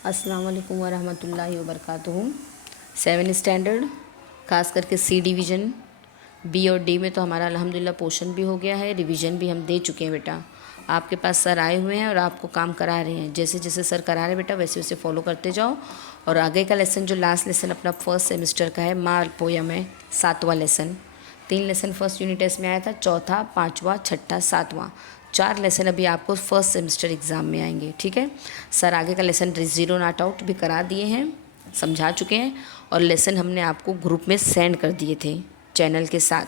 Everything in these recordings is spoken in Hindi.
अस्सलाम वालेकुम वरहमतुल्लाहि वबरकातुहू। 7 स्टैंडर्ड, ख़ास करके सी डिवीज़न, बी और डी में तो हमारा अल्हम्दुलिल्लाह पोर्शन भी हो गया है, रिवीजन भी हम दे चुके हैं बेटा। आपके पास सर आए हुए हैं और आपको काम करा रहे हैं। जैसे जैसे सर करा रहे हैं बेटा वैसे वैसे फॉलो करते जाओ। और आगे का लेसन जो लास्ट लेसन अपना फर्स्ट सेमेस्टर का है, माँ पोयम है, 7वां lesson. 3 lesson first unit test में आया था, चौथा, 5वां, छठा, 7वां। 4 लेसन अभी आपको फर्स्ट सेमेस्टर एग्ज़ाम में आएंगे। ठीक है, सर आगे का लेसन ज़ीरो नॉट आउट भी करा दिए हैं, समझा चुके हैं, और लेसन हमने आपको ग्रुप में सेंड कर दिए थे चैनल के साथ।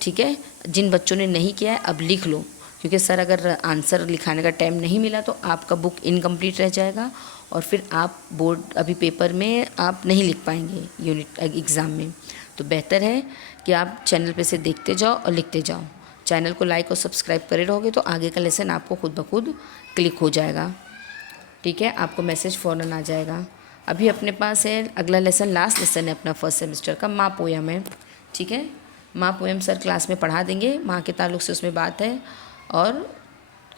ठीक है, जिन बच्चों ने नहीं किया है अब लिख लो, क्योंकि सर अगर आंसर लिखाने का टाइम नहीं मिला तो आपका बुक इनकम्प्लीट रह जाएगा और फिर आप बोर्ड अभी पेपर में आप नहीं लिख पाएंगे यूनिट एग्ज़ाम में। तो बेहतर है कि आप चैनल पे से देखते जाओ और लिखते जाओ। चैनल को लाइक और सब्सक्राइब करे रहोगे तो आगे का लेसन आपको खुद ब खुद क्लिक हो जाएगा। ठीक है, आपको मैसेज फ़ौरन आ जाएगा। अभी अपने पास है अगला लेसन, लास्ट लेसन है अपना फर्स्ट सेमेस्टर का, माँ पोयम है। ठीक है, माँ पोयम सर क्लास में पढ़ा देंगे, माँ के ताल्लुक से उसमें बात है और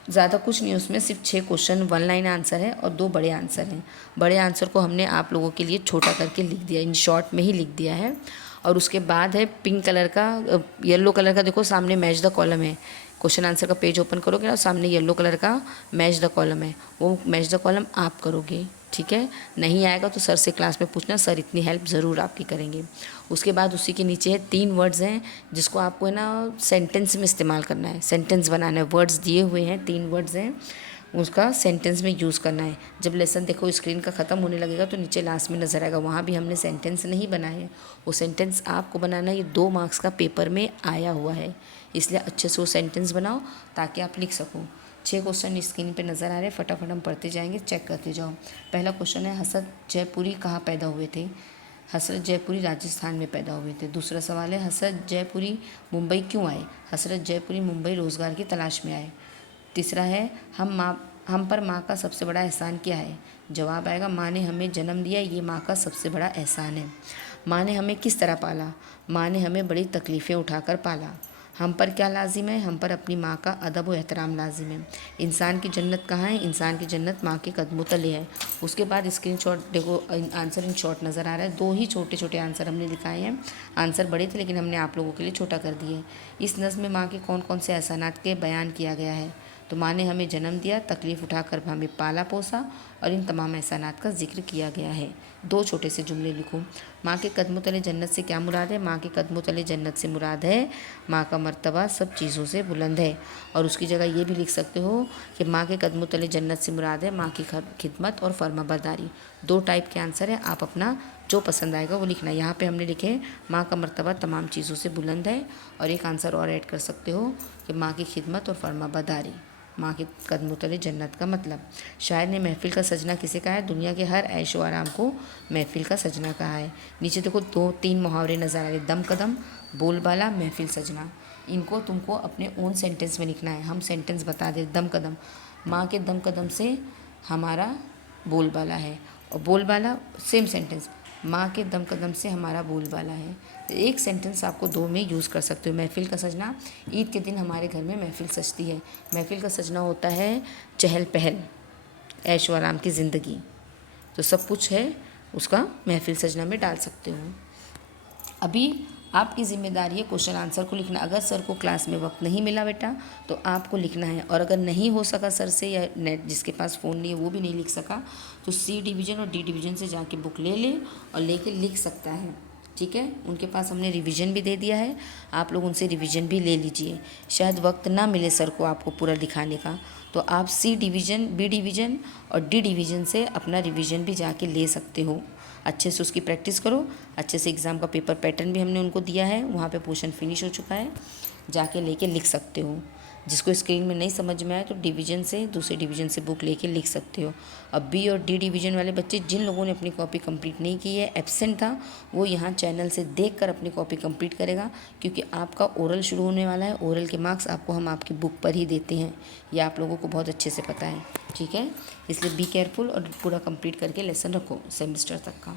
ज़्यादा कुछ नहीं, उसमें सिर्फ 6 क्वेश्चन 1 लाइन आंसर है और 2 बड़े आंसर हैं। बड़े आंसर को हमने आप लोगों के लिए छोटा करके लिख दिया, इन शॉर्ट में ही लिख दिया है। और उसके बाद है पिंक कलर का, येलो कलर का, देखो सामने मैच द कॉलम है। क्वेश्चन आंसर का पेज ओपन करोगे ना, सामने येलो कलर का मैच द कॉलम है, वो मैच द कॉलम आप करोगे। ठीक है, नहीं आएगा तो सर से क्लास में पूछना, सर इतनी हेल्प ज़रूर आपकी करेंगे। उसके बाद उसी के नीचे है 3 वर्ड्स हैं जिसको आपको है ना सेंटेंस में इस्तेमाल करना है, सेंटेंस बनाना है। वर्ड्स दिए हुए हैं, 3 वर्ड्स हैं, उसका सेंटेंस में यूज़ करना है। जब लेसन देखो स्क्रीन का ख़त्म होने लगेगा तो नीचे लास्ट में नज़र आएगा, वहाँ भी हमने सेंटेंस नहीं बनाए हैं, वो सेंटेंस आपको बनाना है। ये 2 मार्क्स का पेपर में आया हुआ है, इसलिए अच्छे से वो सेंटेंस बनाओ ताकि आप लिख सको। 6 क्वेश्चन स्क्रीन पे नज़र आ रहे हैं, फटाफट हम पढ़ते जाएंगे, चेक करते जाओ। पहला क्वेश्चन है, हसरत जयपुरी कहाँ पैदा हुए थे? हसरत जयपुरी राजस्थान में पैदा हुए थे। दूसरा सवाल है, हसरत जयपुरी मुंबई क्यों आए? हसरत जयपुरी मुंबई रोज़गार की तलाश में आए। तीसरा है, हम पर माँ का सबसे बड़ा एहसान क्या है? जवाब आएगा, माँ ने हमें जन्म दिया, ये माँ का सबसे बड़ा एहसान है। माँ ने हमें किस तरह पाला? माँ ने हमें बड़ी तकलीफ़ें उठाकर पाला। हम पर क्या लाजिम है? हम पर अपनी माँ का अदब व एहतराम लाजिम है। इंसान की जन्नत कहाँ है? इंसान की जन्नत माँ के कदमों तले है। उसके बाद स्क्रीनशॉट देखो, आंसर इन शॉर्ट नज़र आ रहा है। 2 ही छोटे छोटे आंसर हमने दिखाए हैं, आंसर बड़े थे लेकिन हमने आप लोगों के लिए छोटा कर दिए। इस नज़्म में माँ के कौन कौन से एहसानात के बयान किया गया है? तो माँ ने हमें जन्म दिया, तकलीफ़ उठाकर हमें पाला पोसा, और इन तमाम एहसानात का जिक्र किया गया है। 2 छोटे से जुमले लिखो। माँ के कदमों तले जन्नत से क्या मुराद है? माँ के कदमों तले जन्नत से मुराद है माँ का मर्तबा सब चीज़ों से बुलंद है। और उसकी जगह ये भी लिख सकते हो कि माँ के कदमों तले जन्नत से मुराद है माँ की खिदमत और फर्माबरदारी। 2 टाइप के आंसर है, आप अपना जो पसंद आएगा वो लिखना। यहाँ पे हमने लिखे माँ का मर्तबा तमाम चीज़ों से बुलंद है, और एक आंसर और ऐड कर सकते हो कि माँ की खिदमत और फर्माबरदारी। माँ के कदमों तले जन्नत का मतलब। शायर ने महफ़िल का सजना किसे कहा है? दुनिया के हर ऐशो आराम को महफ़िल का सजना कहा है। नीचे देखो 2-3 मुहावरे नज़र आ रहे, दम कदम, बोलबाला, महफ़िल सजना। इनको तुमको अपने ओन सेंटेंस में लिखना है। हम सेंटेंस बता दें, दम कदम, माँ के दम कदम से हमारा बोलबाला है, और बोलबाला सेम सेंटेंस, माँ के दम कदम से हमारा बोलबाला है। एक सेंटेंस आपको 2 में यूज़ कर सकते हो। महफ़िल का सजना, ईद के दिन हमारे घर में महफ़िल सजती है। महफ़िल का सजना होता है चहल पहल, ऐशो आराम की ज़िंदगी, तो सब कुछ है उसका महफ़िल सजना में डाल सकते हो। अभी आपकी ज़िम्मेदारी है क्वेश्चन आंसर को लिखना। अगर सर को क्लास में वक्त नहीं मिला बेटा तो आपको लिखना है, और अगर नहीं हो सका सर से, या नेट जिसके पास फ़ोन नहीं है वो भी नहीं लिख सका, तो सी डिवीज़न और डी डिवीज़न से जाके बुक ले ले और लेके लिख सकता है। ठीक है, उनके पास हमने रिवीजन भी दे दिया है, आप लोग उनसे रिवीजन भी ले लीजिए। शायद वक्त ना मिले सर को आपको पूरा दिखाने का, तो आप सी डिवीज़न, बी डिवीज़न और डी डिवीज़न से अपना रिवीजन भी जाके ले सकते हो। अच्छे से उसकी प्रैक्टिस करो, अच्छे से एग्ज़ाम का पेपर पैटर्न भी हमने उनको दिया है, वहाँ पे पोर्शन फिनिश हो चुका है, जाके लेके लिख सकते हो। जिसको स्क्रीन में नहीं समझ में आए तो डिवीज़न से, दूसरे डिवीज़न से बुक लेके लिख सकते हो। अब बी और डी डिवीज़न वाले बच्चे, जिन लोगों ने अपनी कॉपी कंप्लीट नहीं की है, एब्सेंट था, वो यहाँ चैनल से देखकर अपनी कॉपी कंप्लीट करेगा, क्योंकि आपका ओरल शुरू होने वाला है। ओरल के मार्क्स आपको हम आपकी बुक पर ही देते हैं, ये आप लोगों को बहुत अच्छे से पता है। ठीक है, इसलिए बी केयरफुल और पूरा कंप्लीट करके लेसन रखो सेमेस्टर तक का।